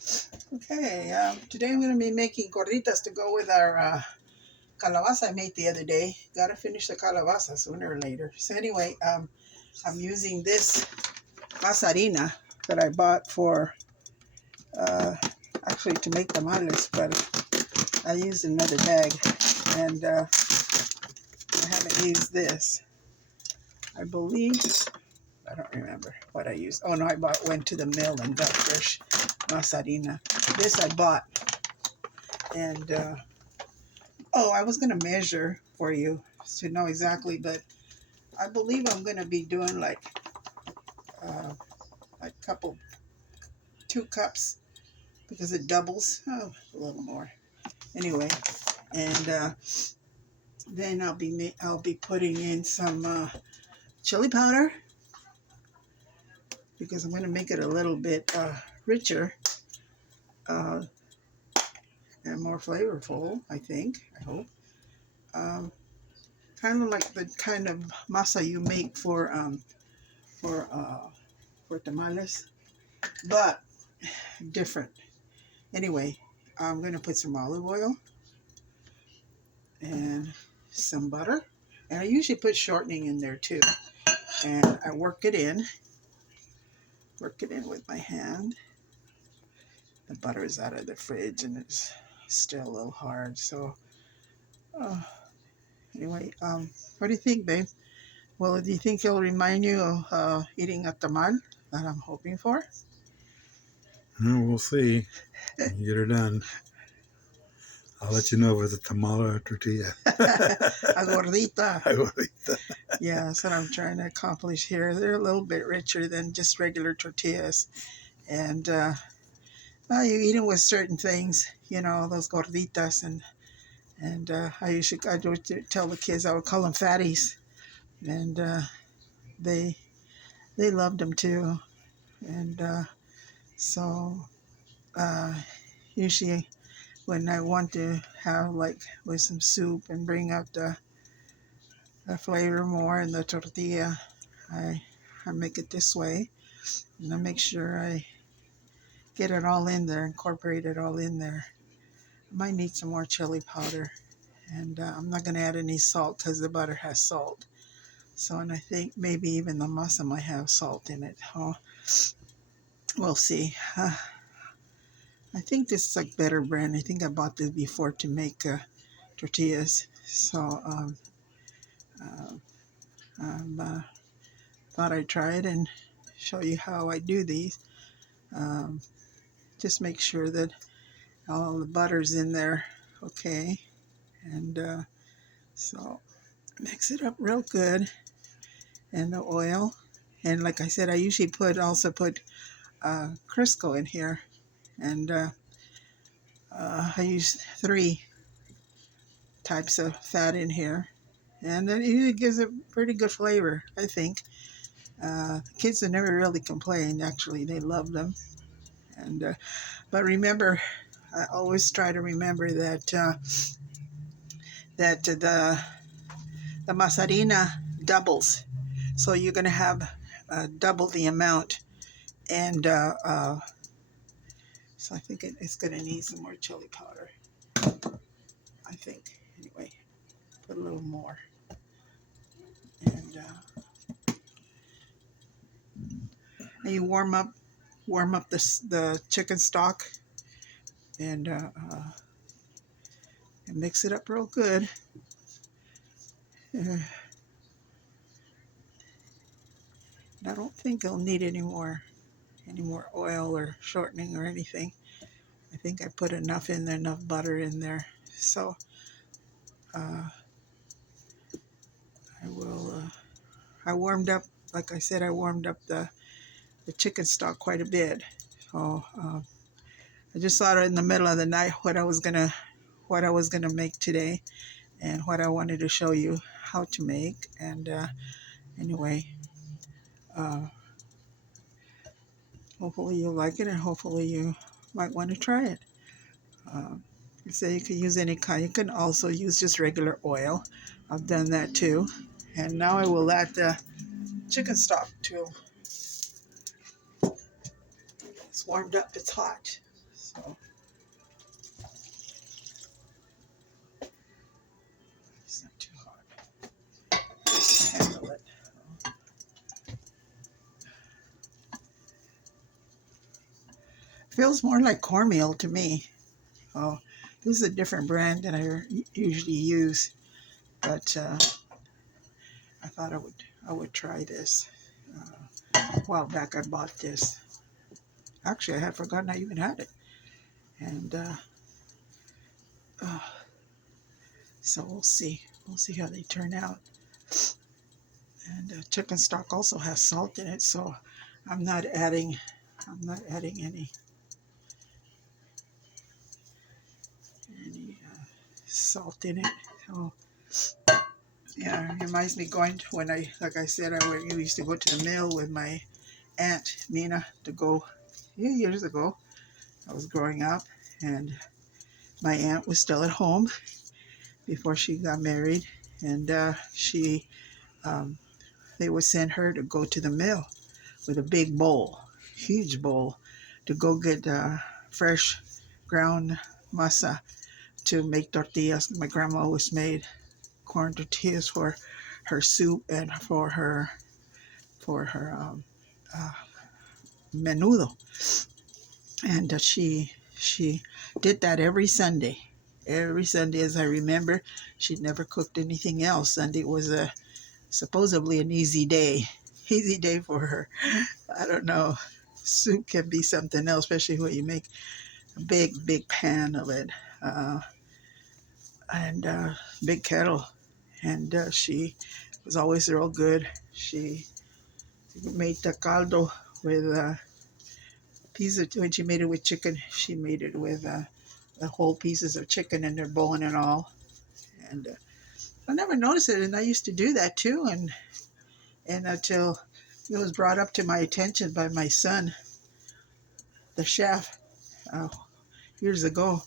Okay, today I'm going to be making gorditas to go with our calabaza I made the other day. Got to finish the calabaza sooner or later. So anyway, I'm using this masa harina that I bought for, uh, actually to make tamales, but I used another bag, and I haven't used this. I believe, I don't remember what I used. Oh no, went to the mill and got fresh masa harina. This I bought, and oh, I was going to measure for you to know exactly, but I believe I'm going to be doing like a couple, 2 cups, because it doubles. Oh, a little more. Anyway, and then I'll be putting in some chili powder, because I'm going to make it a little bit richer uh, and more flavorful, I think. I hope. Um, Kind of like the kind of masa you make for tamales, but different. Anyway, I'm going to put some olive oil and some butter. And I usually put shortening in there too. And I work it in with my hand. The butter is out of the fridge and it's still a little hard. So uh, anyway, what do you think, babe? Well, do you think it'll remind you of eating a tamal that I'm hoping for? We'll see. When you get her done, I'll let you know if it's a tamal or a tortilla. A gordita. I will eat that. Yeah, that's what I'm trying to accomplish here. They're a little bit richer than just regular tortillas. And well, you eat them with certain things, those gorditas. And I would tell the kids, I would call them fatties. And they they loved them too. And so uh, usually when I want to have like with some soup and bring out the flavor more in the tortilla, I make it this way. And I make sure I get it all in there, incorporate it all in there. I might need some more chili powder. And I'm not going to add any salt because the butter has salt. So, and I think maybe even the masa might have salt in it. Oh, we'll see. I think this is like better brand. I think I bought this before to make tortillas. So uh, I thought I'd try it and show you how I do these. Um, just make sure that all the butter's in there. Okay. And so mix it up real good. And the oil. And like I said, I usually also put Crisco in here. And I use 3 types of fat in here. And it gives a pretty good flavor, I think. Kids have never really complained. Actually, they love them. And but remember, I always try to remember that the masarina doubles. So you're going to have double the amount. And so I think it's going to need some more chili powder. I think. Anyway, put a little more. And you warm up the chicken stock, and mix it up real good. And I don't think I'll need any more oil or shortening or anything. I think I put enough in there, enough butter in there. So I will. I warmed up, like I said, I warmed up the chicken stock quite a bit. So I just thought in the middle of the night what I was gonna make today, and what I wanted to show you how to make. And anyway, uh, hopefully you'll like it, and hopefully you might want to try it. You say you can use any kind. You can also use just regular oil. I've done that too. And now I will add the chicken stock to. It's warmed up. It's hot. So it's not too hot. Handle it. Feels more like cornmeal to me. Oh, this is a different brand than I usually use, but I thought I would try this. A while back I bought this. Actually, I had forgotten I even had it, and uh, so we'll see. We'll see how they turn out. And chicken stock also has salt in it, so I'm not adding. I'm not adding any salt in it. So yeah, it reminds me going to when like I said, I used to go to the mill with my aunt Mina to go years ago. I was growing up, and my aunt was still at home before she got married, and um, they would send her to go to the mill with a big bowl, huge bowl, to go get fresh ground masa to make tortillas. My grandma always made corn tortillas for her soup and for her uh, menudo, and she did that every Sunday. Every Sunday, as I remember, she'd never cooked anything else. Sunday was supposedly an easy day for her. I don't know. Soup can be something else, especially when you make a big pan of it, uh, and big kettle. And she was always real good. She made the caldo with pieces. When she made it with chicken, she made it with the whole pieces of chicken in their bone and all. And I never noticed it, and I used to do that too. And until it was brought up to my attention by my son, the chef, uh, years ago.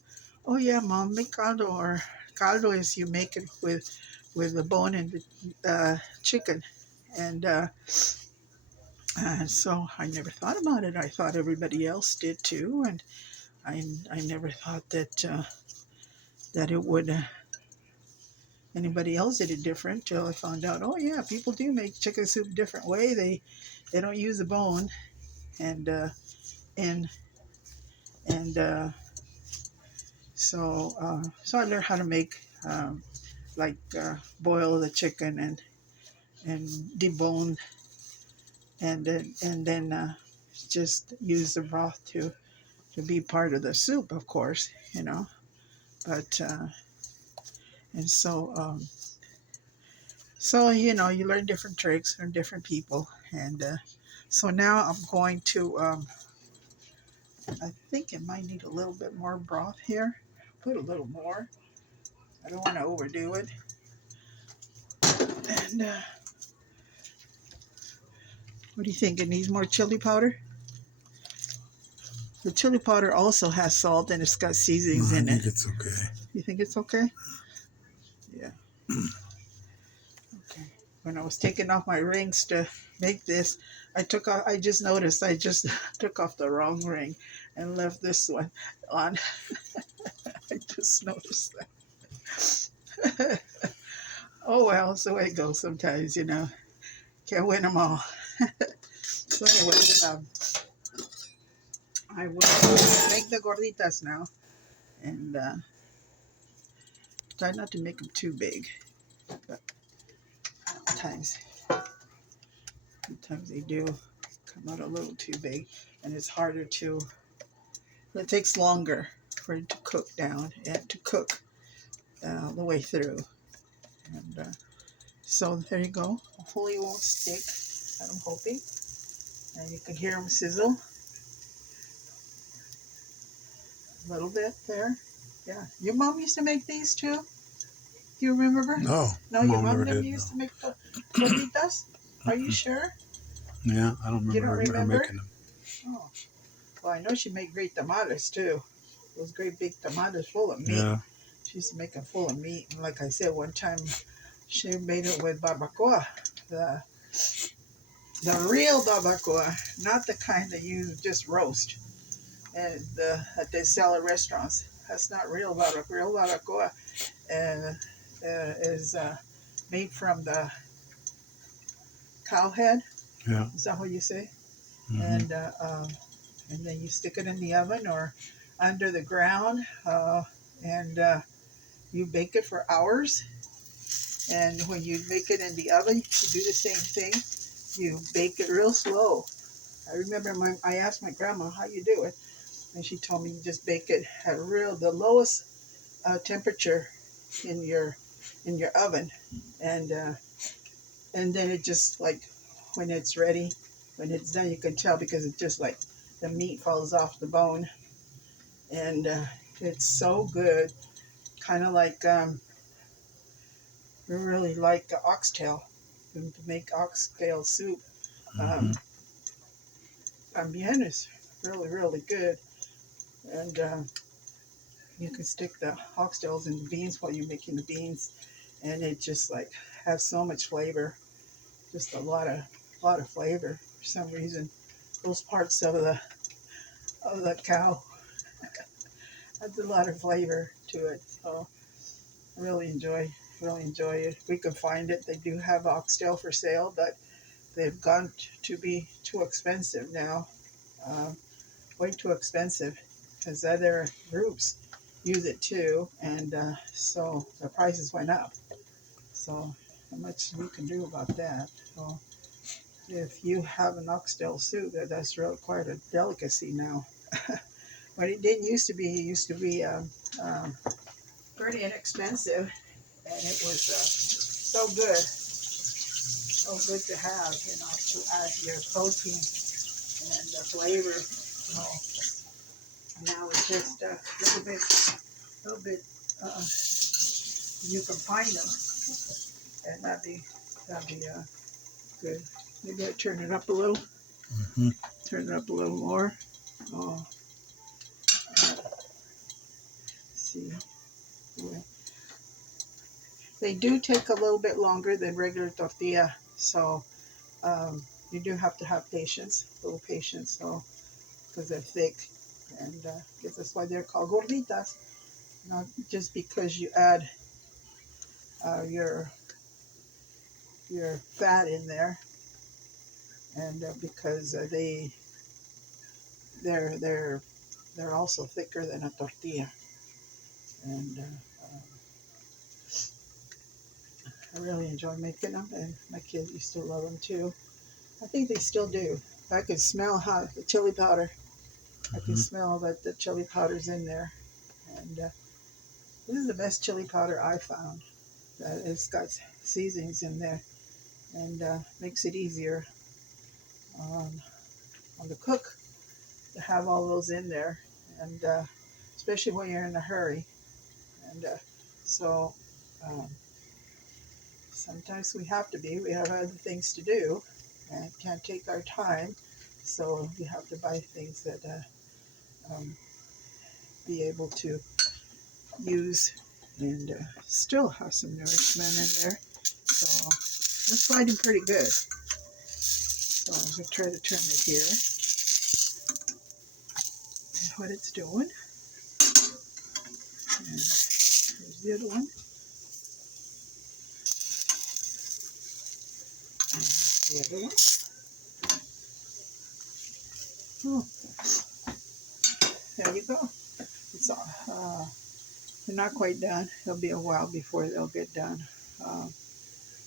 Oh yeah, mom, make caldo, or caldo is you make it with the bone and the chicken, and so I never thought about it. I thought everybody else did too, and I never thought that it would anybody else did it different till I found out. Oh yeah, people do make chicken soup a different way. They don't use the bone, and and and so I learned how to make like boil the chicken and debone, and then just use the broth to be part of the soup, of course, you know. But and so you know, you learn different tricks from different people, and so now I'm going to. I think it might need a little bit more broth here. Put a little more. I don't want to overdo it. And what do you think? It needs more chili powder? The chili powder also has salt and it's got No, seasonings I in it. think it's okay. You think it's okay? Yeah. Okay. When I was taking off my rings to make this, I just noticed I just took off the wrong ring and left this one on. I just noticed that. Oh well, it's the way it goes sometimes, you know. Can't win them all. So anyway, I will make the gorditas now, and try not to make them too big. But sometimes, sometimes they do come out a little too big, and it's harder to. It takes longer for it to cook down and to cook the way through. And so there you go. Hopefully it won't stick. I'm hoping. And you can hear them sizzle a little bit there. Yeah. Your mom used to make these too? Do you remember? No, No, your mom mom never never did. used No. to make the gorditas? Are you sure? Yeah, I don't You remember don't her remember? making them. Oh. Well, I know she made great tamales too. Those great big tamales full of meat. Yeah. She used to make them full of meat. And like I said, one time she made it with barbacoa. The the real barbacoa, not the kind that you just roast. and that they sell at restaurants. That's not real barbacoa. Real barbacoa is made from the cow head. Yeah. Is that what you say? Mm-hmm. And then you stick it in the oven or under the ground, and you bake it for hours. And when you bake it in the oven, you do the same thing. You bake it real slow. I remember I asked my grandma how you do it, and she told me you just bake it at the lowest temperature in your oven, and then it just like when it's ready, when it's done, you can tell because it's just like the meat falls off the bone, and it's so good, kind of like really like oxtail. And to make oxtail soup, Mm-hmm. también is really good, and you can stick the oxtails in the beans while you're making the beans, and it just like has so much flavor, just a lot of flavor for some reason. Those parts of the cow has a lot of flavor to it, so I really enjoy it. If we can find it, they do have oxtail for sale, but they've gone to be too expensive now, um, way too expensive, because other groups use it too, and so the prices went up. So how much we can do about that? So if you have an oxtail soup, that's really quite a delicacy now. But it didn't used to be. It used to be um, pretty inexpensive, and it was so good to have. To add your protein and the flavor. So now it's just a little bit. Uh, you can find them, and that'd be good. Maybe I turn it up a little. Mm-hmm. Turn it up a little more. Oh, see. Yeah. They do take a little bit longer than regular tortilla, so you do have to have patience, a little patience, so because they're thick, and I guess that's why they're called gorditas. Not just because you add your fat in there, and because they're also thicker than a tortilla, and I really enjoy making them, and my kids used to love them too. I think they still do. I could smell how the chili powder. I can Mm-hmm. smell that the chili powder's in there, and this is the best chili powder I found. It's got seasonings in there, and makes it easier on the cook to have all those in there, and especially when you're in a hurry. And so um, sometimes we have to be. We have other things to do, and can't take our time. So you have to buy things that um, be able to use and still have some nourishment in there. So it's fighting pretty good. So I'm going to try to turn it here. And what it's doing. And here's the other one. And the other one. Oh, there you go. It's they're not quite done. It'll be a while before they'll get done.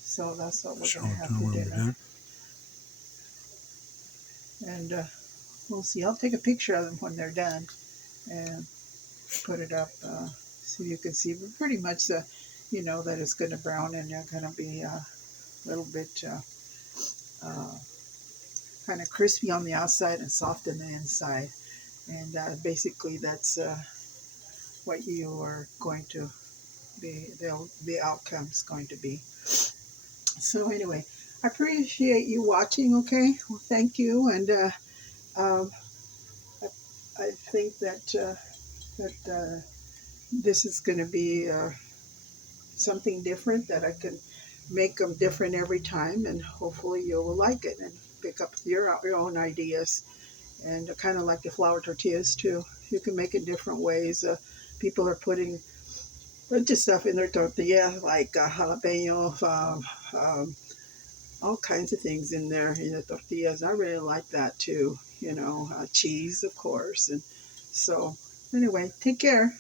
So that's what we're Show going to it to have them for when we're dinner. done. And we'll see. I'll take a picture of them when they're done and put it up so you can see. But pretty much, that it's going to brown and they're going to be a little bit uh, kind of crispy on the outside and soft on the inside. And basically, that's what you are going to be. The outcome is going to be. So anyway, I appreciate you watching. Okay, well, thank you, and um, I think that this is going to be something different that I can make them different every time, and hopefully you will like it and pick up your own ideas and kind of like the flour tortillas too. You can make it different ways. People are putting a bunch of stuff in their tortilla, like jalapenos, all kinds of things in there in the tortillas. I really like that too. Cheese, of course. And so, anyway, take care.